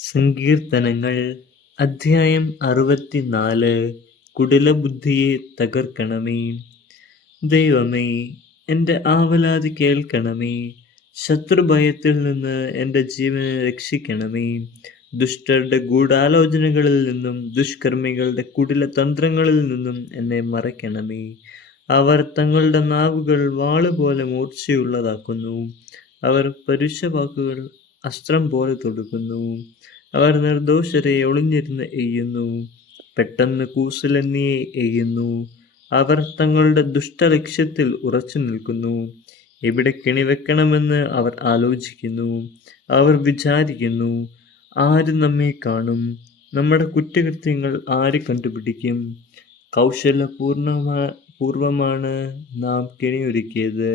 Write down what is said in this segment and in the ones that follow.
സങ്കീർത്തനങ്ങൾ അധ്യായം 64. കുടിലബുദ്ധിയെ തകർക്കണമേ. ദൈവമേ, എൻ്റെ ആവലാതി കേൾക്കണമേ. ശത്രുഭയത്തിൽ നിന്ന് എൻ്റെ ജീവനെ രക്ഷിക്കണമേ. ദുഷ്ടരുടെ ഗൂഢാലോചനകളിൽ നിന്നും ദുഷ്കർമ്മികളുടെ കുടില തന്ത്രങ്ങളിൽ നിന്നും എന്നെ മറയ്ക്കണമേ. അവർ തങ്ങളുടെ നാവുകൾ വാളുപോലെ മൂർച്ചയുള്ളതാക്കുന്നു. അവർ പരുഷവാക്കുകൾ അസ്ത്രം പോലെ തൊടുക്കുന്നു. അവർ നിർദോഷരെ ഒളിഞ്ഞിരുന്ന് എയ്യുന്നു. പെട്ടെന്ന് കൂസലെന്നിയെ എയ്യുന്നു. അവർ തങ്ങളുടെ ദുഷ്ടലക്ഷ്യത്തിൽ ഉറച്ചു നിൽക്കുന്നു. എവിടെ കെണിവെക്കണമെന്ന് അവർ ആലോചിക്കുന്നു. അവർ വിചാരിക്കുന്നു, ആര് നമ്മെ കാണും? നമ്മുടെ കുറ്റകൃത്യങ്ങൾ ആര് കണ്ടുപിടിക്കും? കൗശലപൂർവമാണ് നാം കെണിയൊരുക്കിയത്.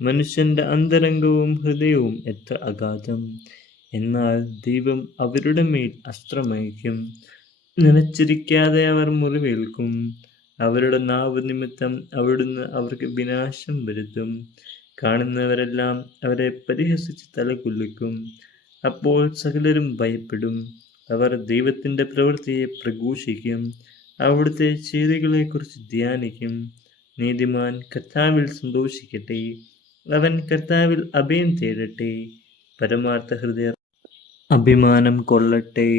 മനുഷ്യന്റെ അന്തരംഗവും ഹൃദയവും എത്ര അഗാധം! എന്നാൽ ദൈവം അവരുടെ മേൽ അസ്ത്രമയക്കും. നനച്ചിരിക്കാതെ അവർ മുറിവേൽക്കും. അവരുടെ നാവ് നിമിത്തം അവിടുന്ന് അവർക്ക് വിനാശം വരുത്തും. കാണുന്നവരെല്ലാം അവരെ പരിഹസിച്ച് തലകുലുക്കും. അപ്പോൾ സകലരും ഭയപ്പെടും. അവർ ദൈവത്തിൻ്റെ പ്രവൃത്തിയെ പ്രഘോഷിക്കും. അവിടുത്തെ ചെയ്തികളെക്കുറിച്ച് ധ്യാനിക്കും. നീതിമാൻ കർത്താവിൽ സന്തോഷിക്കട്ടെ. അവൻ കർത്താവിൽ അഭയം തേടട്ടെ. പരമാർത്ഥ ഹൃദയർ അഭിമാനം കൊള്ളട്ടെ.